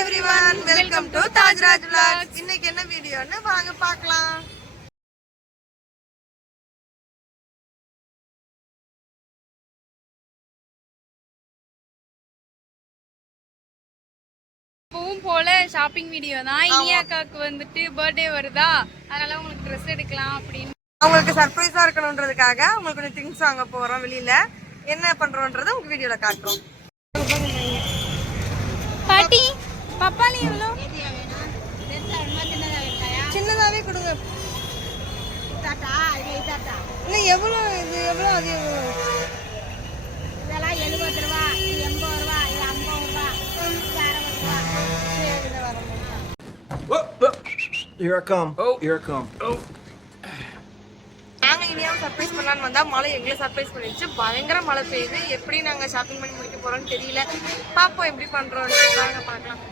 everyone, welcome to Tajraj Vlogs. இன்னைக்கு என்ன வீடியோன்னு வாங்க பார்க்கலாம். எப்பவும் போல ஷாப்பிங் வீடியோ தான். இனியாக்காக்கு வந்துட்டு பர்த்டே வருதா, அதனால உங்களுக்கு ட்ரெஸ் எடுக்கலாம் அப்படின்னு அவங்களுக்கு சர்ப்ரைஸா இருக்கணும்ன்றதுக்காக உங்களுக்கு கொஞ்சம் திங்ஸ் வாங்க போறோம். வெளியில என்ன பண்றோம்ன்றத உங்க வீடியோல காட்டுறோம். பாட்டி பப்பாளி எவ்வளோ? சின்னதாவே கொடுங்க. இன்னும் எவ்வளோ இது எவ்வளோ அது எவ்வளோ? இதெல்லாம் 70 ரூபா, 80 ரூபா, 50 ரூபா, 60 ரூபா. Here I come. Oh, here I come. Oh. நாங்க இனியாவும் சர்ப்ரைஸ் பண்ணலான்னு வந்தா மழை எங்களை சர்ப்ரைஸ் பண்ணிடுச்சு. பயங்கர மழை பெய்யுது. எப்படி நாங்க ஷாப்பிங் பண்ணி முடிக்க போறோம்னு தெரியல. பாப்போம் எப்படி பண்றோம். வாங்க பார்க்கலாம்.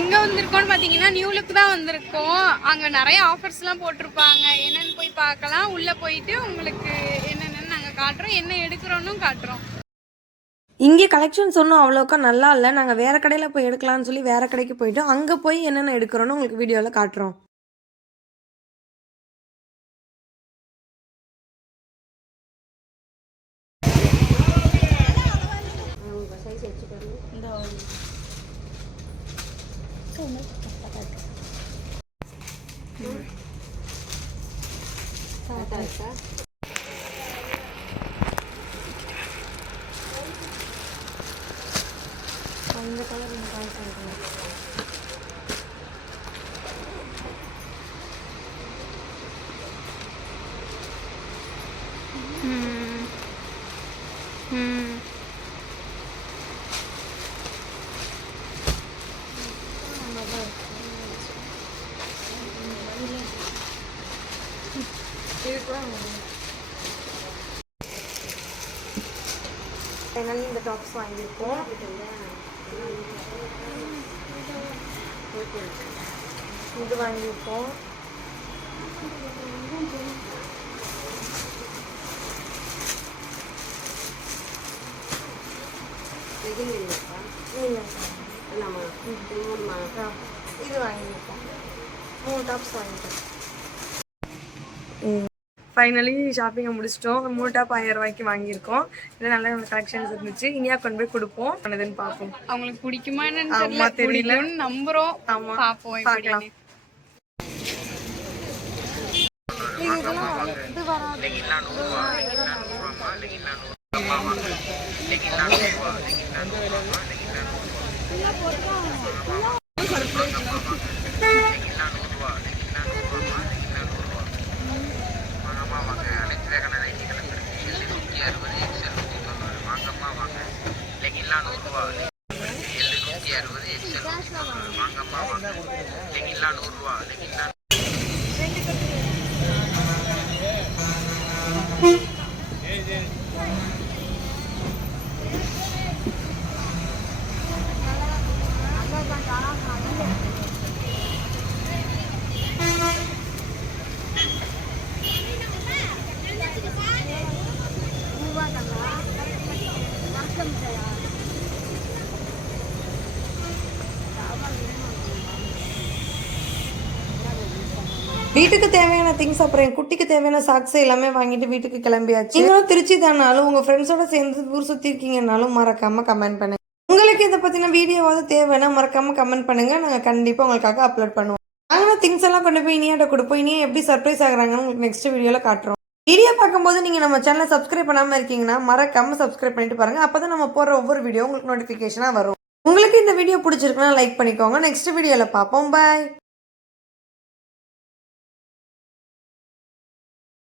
எங்க வந்திருக்கோம்னு பாத்தீங்கன்னா நியூ லுக் தான் வந்திருக்கோம். அங்க நிறைய ஆஃபர்ஸ் எல்லாம் போட்டிருப்பாங்க. என்னன்னு போய் பார்க்கலாம். உள்ள போயிட்டு உங்களுக்கு என்னென்னு நாங்க காட்டுறோம், என்ன எடுக்கிறோன்னு காட்டுறோம். இங்கே கலெக்ஷன்ஸ் ஒன்றும் அவ்வளோக்கா நல்லா இல்லை. நாங்கள் வேறு கடையில் போய் எடுக்கலாம்னு சொல்லி வேறு கடைக்கு போயிட்டு அங்கே போய் என்னென்ன எடுக்கிறோன்னு உங்களுக்கு வீடியோவில் காட்டுறோம். இந்த கலர் இந்த கலர் சொல்லுங்கள். ஃபைனலி இந்த டாப்ஸ் வாங்கியிருக்கோம். இது வாங்கியிருக்கோம். இது வாங்கியிருக்கோம். 3 டாப்ஸ் வாங்கிட்டோம். ஃபைனலி ஷாப்பிங்கை முடிச்சிட்டோம். 3 டாப் 1000 ரூபாய்க்கு வாங்கியிருக்கோம். இது நல்ல கலெக்ஷன்ஸ் இருந்துச்சு. இனியா கொண்டு போய் கொடுப்போம். என்னதுன்னு பார்ப்போம். அவங்களுக்கு பிடிக்குமா என்னன்னு தெரியல, நம்புறோம். ஆமா, பார்ப்போம் பார்க்கலாம். வீட்டுக்கு தேவையான திங்ஸ் அப்புறம் என் குட்டிக்கு தேவையான சாக்ஸ் எல்லாமே வாங்கிட்டு வீட்டுக்கு கிளம்பியாச்சு. நீங்களும் திருச்சி தானாலும் உங்க ஃப்ரெண்ட்ஸோட சேர்ந்து ஊர் சுற்றி இருக்கீங்கன்னாலும் மறக்காம கமெண்ட் பண்ணுங்க. உங்களுக்கு இதை பத்தின வீடியோவாவது தேவைன்னா மறக்காம கமெண்ட் பண்ணுங்க. நாங்கள் கண்டிப்பாக உங்களுக்காக அப்லோட் பண்ணுவோம். நாங்கள் திங்ஸ் எல்லாம் கொண்டு போய் இனியாட்ட கொடுப்போம். இனியா எப்படி சர்ப்ரைஸ் ஆகுறாங்கன்னு உங்களுக்கு நெக்ஸ்ட் வீடியோவில் காட்டுறோம். வீடியோ பார்க்கும்போது நீங்கள் நம்ம சேனலை சப்ஸ்கிரைப் பண்ணாமல் இருக்கீங்கன்னா மறக்காம சப்ஸ்கிரைப் பண்ணிட்டு பாருங்க. அப்போ நம்ம போடுற ஒவ்வொரு வீடியோ உங்களுக்கு நோட்டிஃபிகேஷனாக வரும். உங்களுக்கு இந்த வீடியோ பிடிச்சிருக்குன்னா லைக் பண்ணிக்கோங்க. நெக்ஸ்ட் வீடியோவில் பார்ப்போம். பாய்.